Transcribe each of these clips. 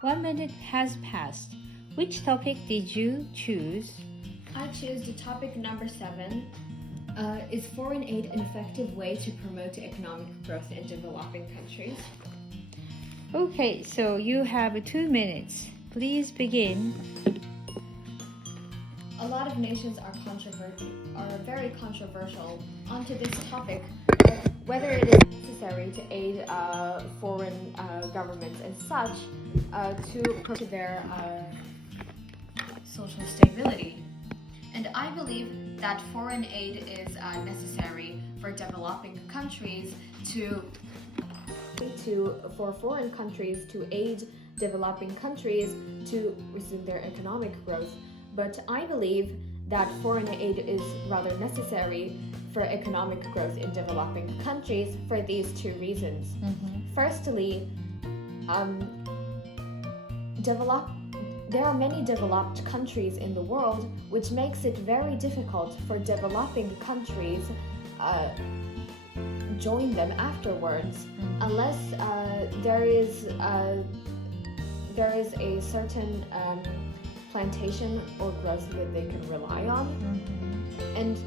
1 minute has passed. Which topic did you choose? I choose the topic number 7. Is foreign aid an effective way to promote economic growth in developing countries? Okay, so you have 2 minutes. Please begin. A lot of nations are very controversial onto this topic, whether it is necessary to aid foreign governments and such to promote their social stability. And I believe that foreign aid is necessary for developing countries for foreign countries to aid developing countries to resume their economic growth. But I believe that foreign aid is rather necessary for economic growth in developing countries for these 2 reasons. Firstly, there are many developed countries in the world, which makes it very difficult for developing countries join them afterwards, unless there is a certain plantation or growth that they can rely on. And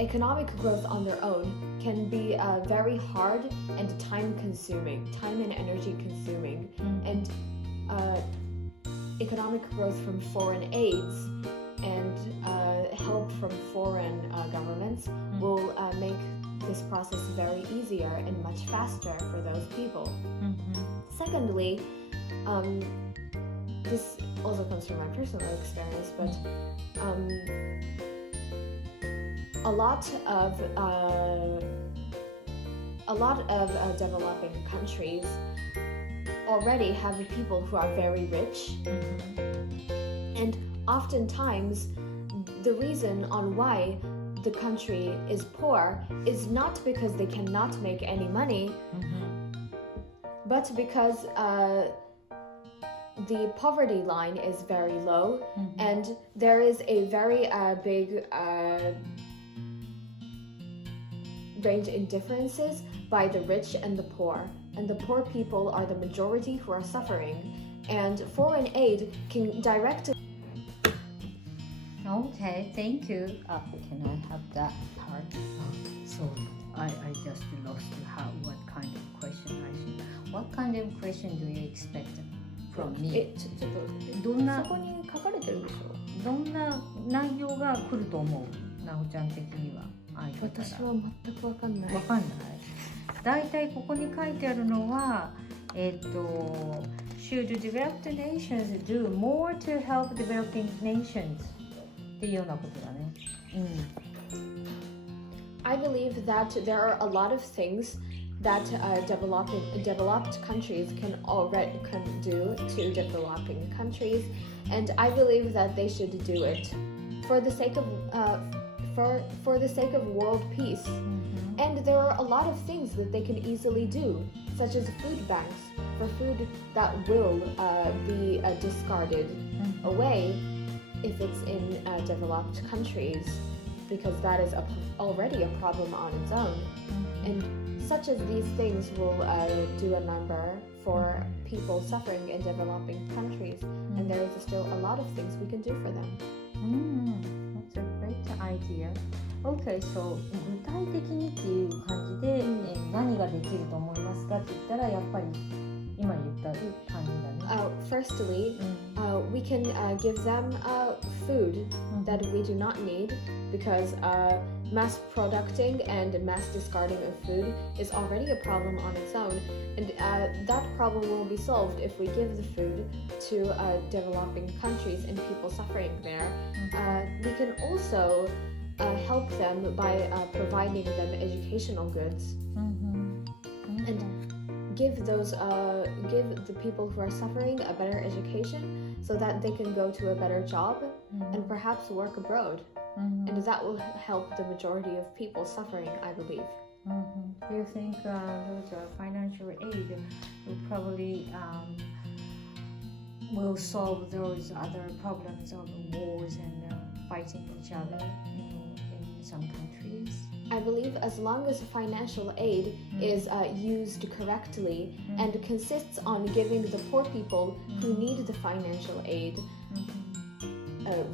economic growth on their own can be very hard and time and energy consuming. And economic growth from foreign aids and help from foreign governments will make this process very easier and much faster for those people. Secondly, this also comes from my personal experience, but a lot of developing countries already have people who are very rich, and oftentimes the reason on why the country is poor is not because they cannot make any money, but because the poverty line is very low, and there is a very big range in differences by the rich and the poor. And the poor people are the majority who are suffering, and foreign aid can directly... Okay, thank you. Can I have that part? So I just lost what kind of question I should. What kind of question do you expect from me? ちょっとどんなそこに書かれてるでしょ。どんな内容が来ると思う？なおちゃん的には。私は全く分かんない。わかんない。だいたいここに書いてあるのは、Should developed nations do more to help developing nations? っていうようなことだね。I believe that there are a lot of things that developed countries can do to developing countries, and I believe that they should do it for the sake of for the sake of world peace. And there are a lot of things that they can easily do, such as food banks for food that will be discarded away if it's in developed countries, because that is already a problem on its own. And such as these things will do a number for people suffering in developing countries, and there is still a lot of things we can do for them. That's a great idea. Okay, so 具体的にっていう感じで、何ができると思いますかって言ったら、やっぱり今言った感じだね。Firstly, we can give them food that we do not need, because mass producing and mass discarding of food is already a problem on its own, and that problem will be solved if we give the food to developing countries and people suffering there. We can also help them by providing them educational goods, and give the people who are suffering a better education so that they can go to a better job and perhaps work abroad. And that will help the majority of people suffering, I believe. Do you think those financial aid will probably will solve those other problems of wars and fighting each other in some countries? I believe as long as financial aid is used correctly and consists on giving the poor people who need the financial aid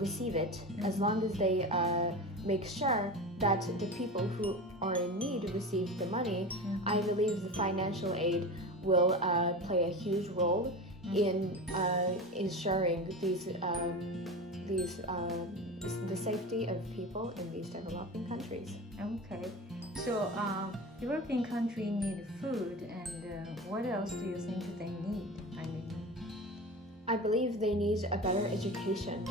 receive it, as long as they make sure that the people who are in need receive the money, I believe the financial aid will play a huge role in ensuring the safety of people in these developing countries. Okay, so European countries need food, and what else do you think they need? I believe they need a better education.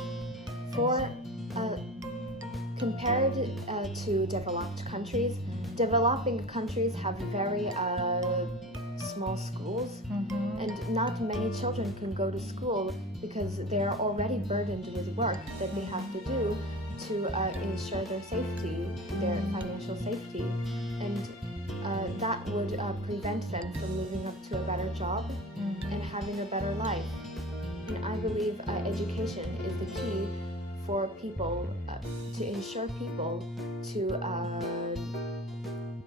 Compared to developed countries, developing countries have very small schools, and not many children can go to school because they're already burdened with work that they have to do to ensure their safety, their financial safety, and that would prevent them from moving up to a better job and having a better life. And I believe education is the key for people to ensure people to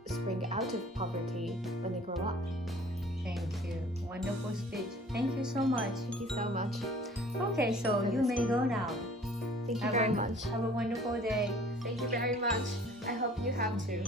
spring out of poverty when they grow up. Thank you. Wonderful speech. Thank you so much. Thank you so much. Okay, so you may go now. Thank you very much. Have a wonderful day. Thank you very much. I hope you have too.